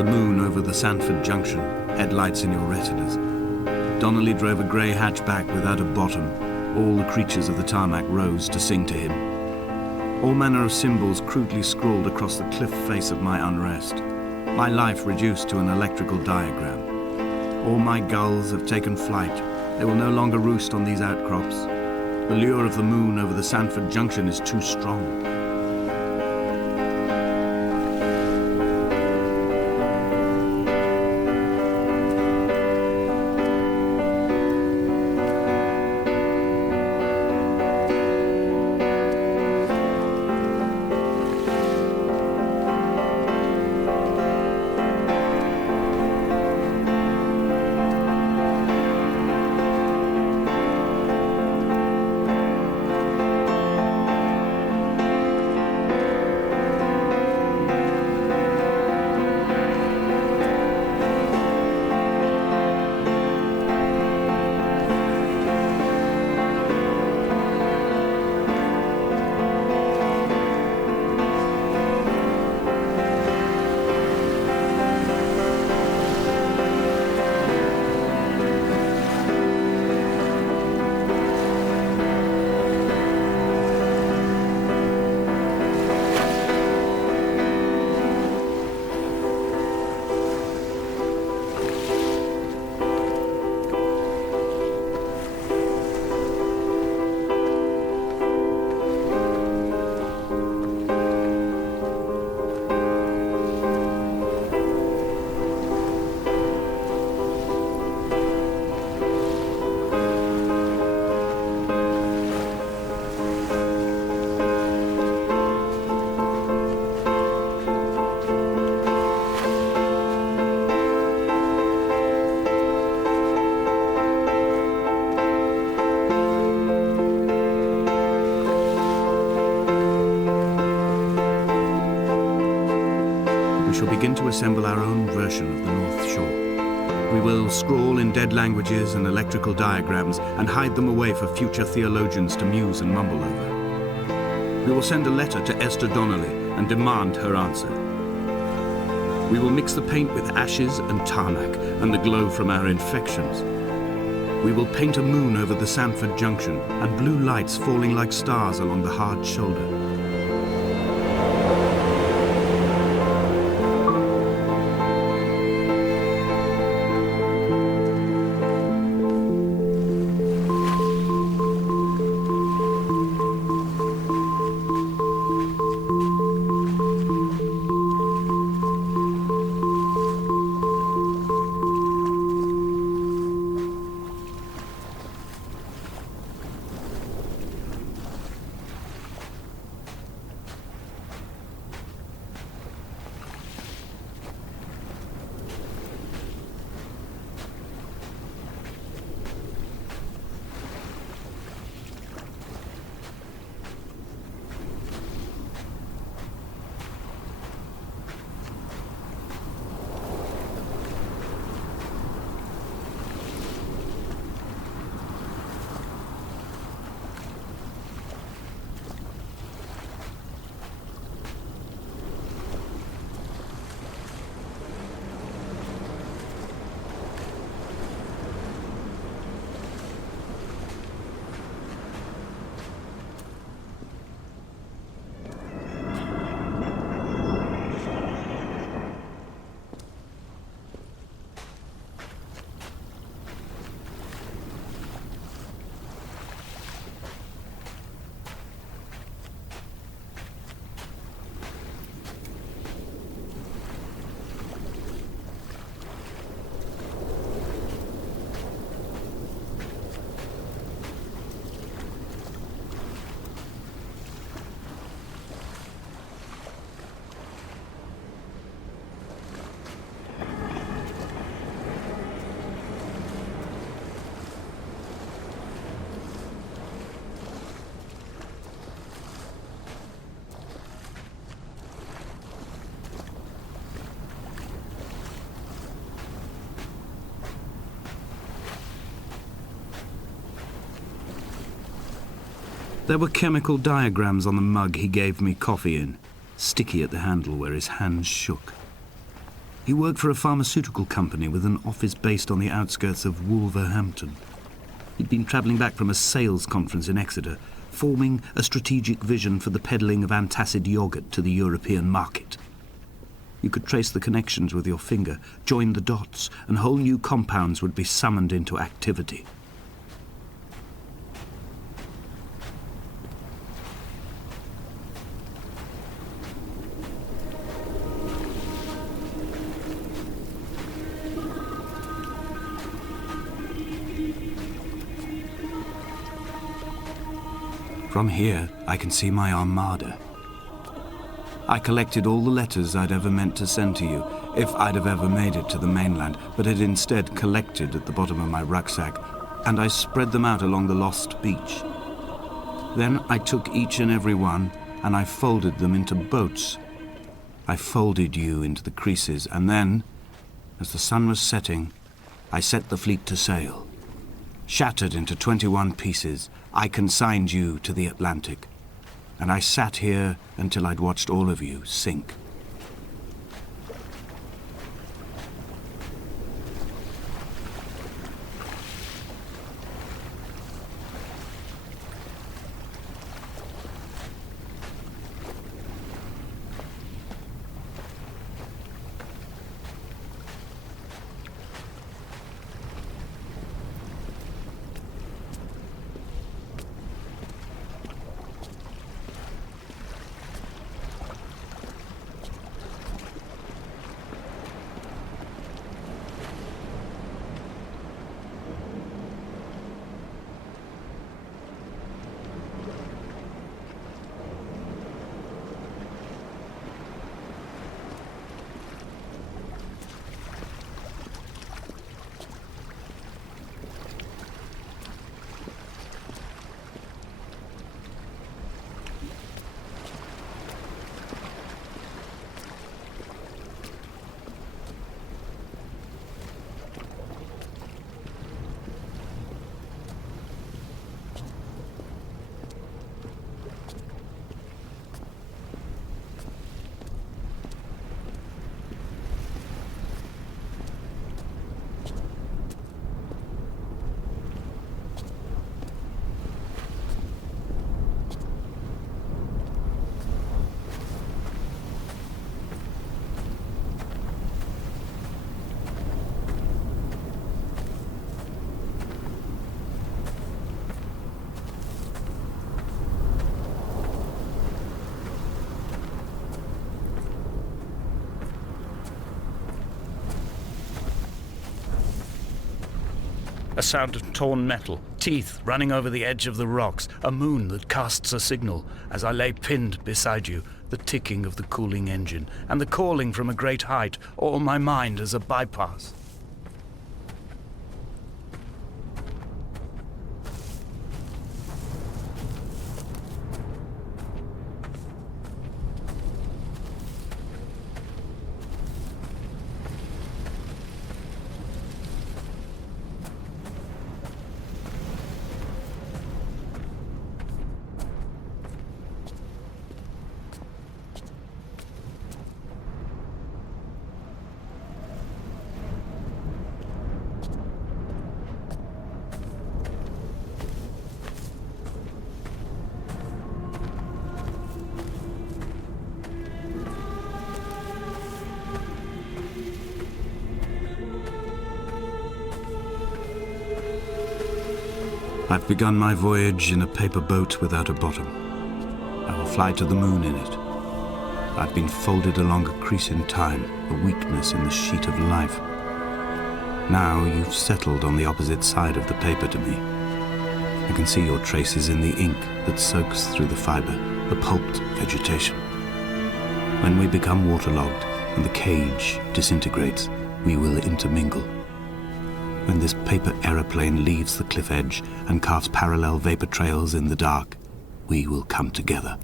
The moon over the Sanford Junction, headlights in your retinas. Donnelly drove a grey hatchback without a bottom. All the creatures of the tarmac rose to sing to him. All manner of symbols crudely scrawled across the cliff face of my unrest. My life reduced to an electrical diagram. All my gulls have taken flight. They will no longer roost on these outcrops. The lure of the moon over the Sanford Junction is too strong. We shall begin to assemble our own version of the North Shore. We will scrawl in dead languages and electrical diagrams and hide them away for future theologians to muse and mumble over. We will send a letter to Esther Donnelly and demand her answer. We will mix the paint with ashes and tarmac and the glow from our infections. We will paint a moon over the Sanford Junction and blue lights falling like stars along the hard shoulder. There were chemical diagrams on the mug he gave me coffee in, sticky at the handle where his hands shook. He worked for a pharmaceutical company with an office based on the outskirts of Wolverhampton. He'd been travelling back from a sales conference in Exeter, forming a strategic vision for the peddling of antacid yoghurt to the European market. You could trace the connections with your finger, join the dots, and whole new compounds would be summoned into activity. From here, I can see my armada. I collected all the letters I'd ever meant to send to you, if I'd have ever made it to the mainland, but had instead collected at the bottom of my rucksack, and I spread them out along the lost beach. Then I took each and every one, and I folded them into boats. I folded you into the creases, and then, as the sun was setting, I set the fleet to sail. Shattered into 21 pieces, I consigned you to the Atlantic, and I sat here until I'd watched all of you sink. A sound of torn metal, teeth running over the edge of the rocks, a moon that casts a signal as I lay pinned beside you, the ticking of the cooling engine, and the calling from a great height, all my mind as a bypass. I've begun my voyage in a paper boat without a bottom. I will fly to the moon in it. I've been folded along a crease in time, a weakness in the sheet of life. Now you've settled on the opposite side of the paper to me. I can see your traces in the ink that soaks through the fiber, the pulped vegetation. When we become waterlogged and the cage disintegrates, we will intermingle. When this paper aeroplane leaves the cliff edge and carves parallel vapor trails in the dark, we will come together.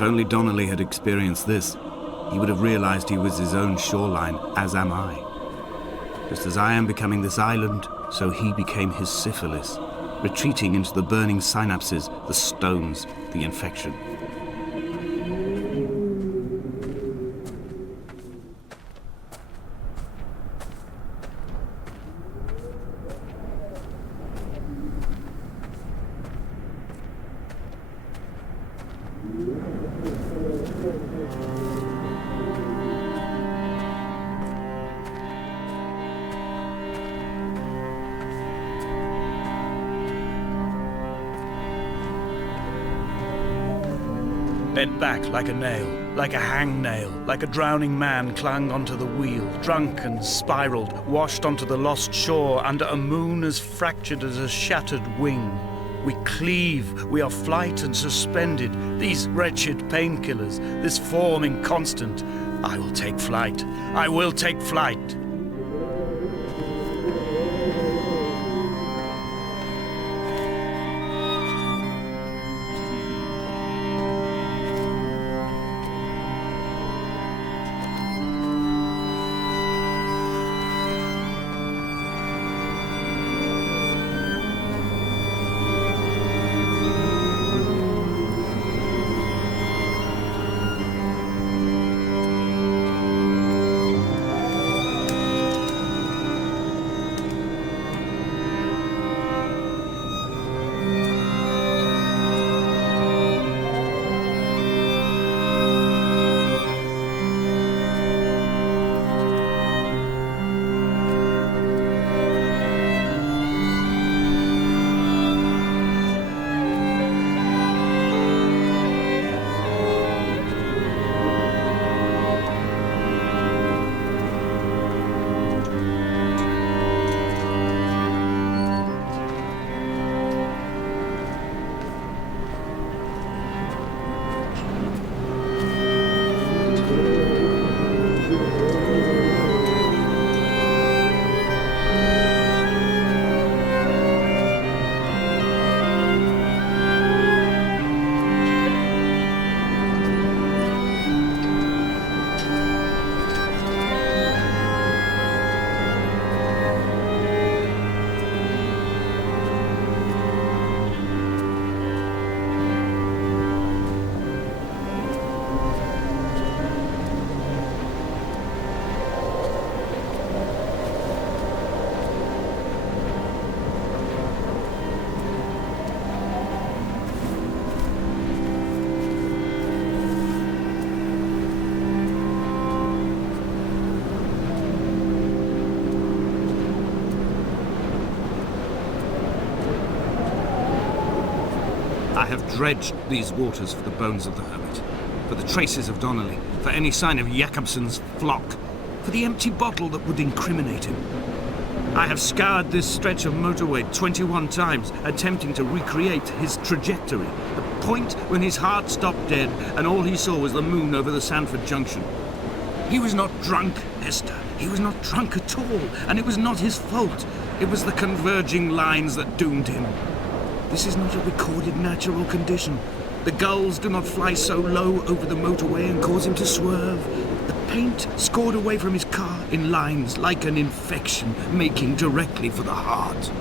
If only Donnelly had experienced this, he would have realized he was his own shoreline, as am I. Just as I am becoming this island, so he became his syphilis, retreating into the burning synapses, the stones, the infection. Bent back like a nail, like a hangnail, like a drowning man clung onto the wheel, drunk and spiraled, washed onto the lost shore under a moon as fractured as a shattered wing. We cleave, we are flight and suspended, these wretched painkillers, this form inconstant. I will take flight, I will take flight. I have dredged these waters for the bones of the hermit, for the traces of Donnelly, for any sign of Jakobsen's flock, for the empty bottle that would incriminate him. I have scoured this stretch of motorway 21 times, attempting to recreate his trajectory, the point when his heart stopped dead and all he saw was the moon over the Sanford Junction. He was not drunk, Esther. He was not drunk at all, and it was not his fault. It was the converging lines that doomed him. This is not a recorded natural condition. The gulls do not fly so low over the motorway and cause him to swerve. The paint scored away from his car in lines like an infection, making directly for the heart.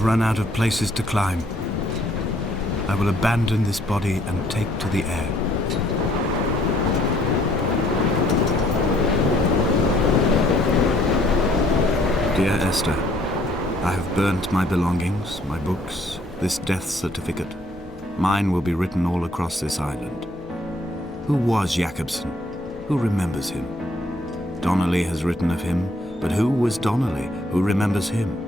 Run out of places to climb. I will abandon this body and take to the air. Dear Esther, I have burnt my belongings, my books, this death certificate. Mine will be written all across this island. Who was Jakobsen? Who remembers him? Donnelly has written of him, but who was Donnelly? Who remembers him?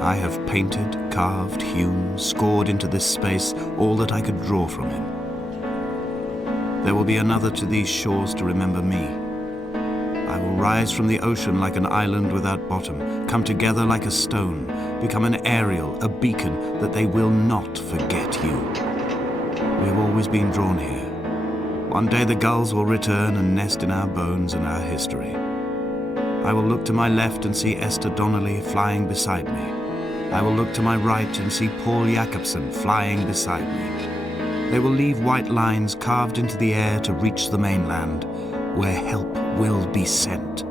I have painted, carved, hewn, scored into this space all that I could draw from him. There will be another to these shores to remember me. I will rise from the ocean like an island without bottom, come together like a stone, become an aerial, a beacon, that they will not forget you. We have always been drawn here. One day the gulls will return and nest in our bones and our history. I will look to my left and see Esther Donnelly flying beside me. I will look to my right and see Paul Jakobsen flying beside me. They will leave white lines carved into the air to reach the mainland, where help will be sent.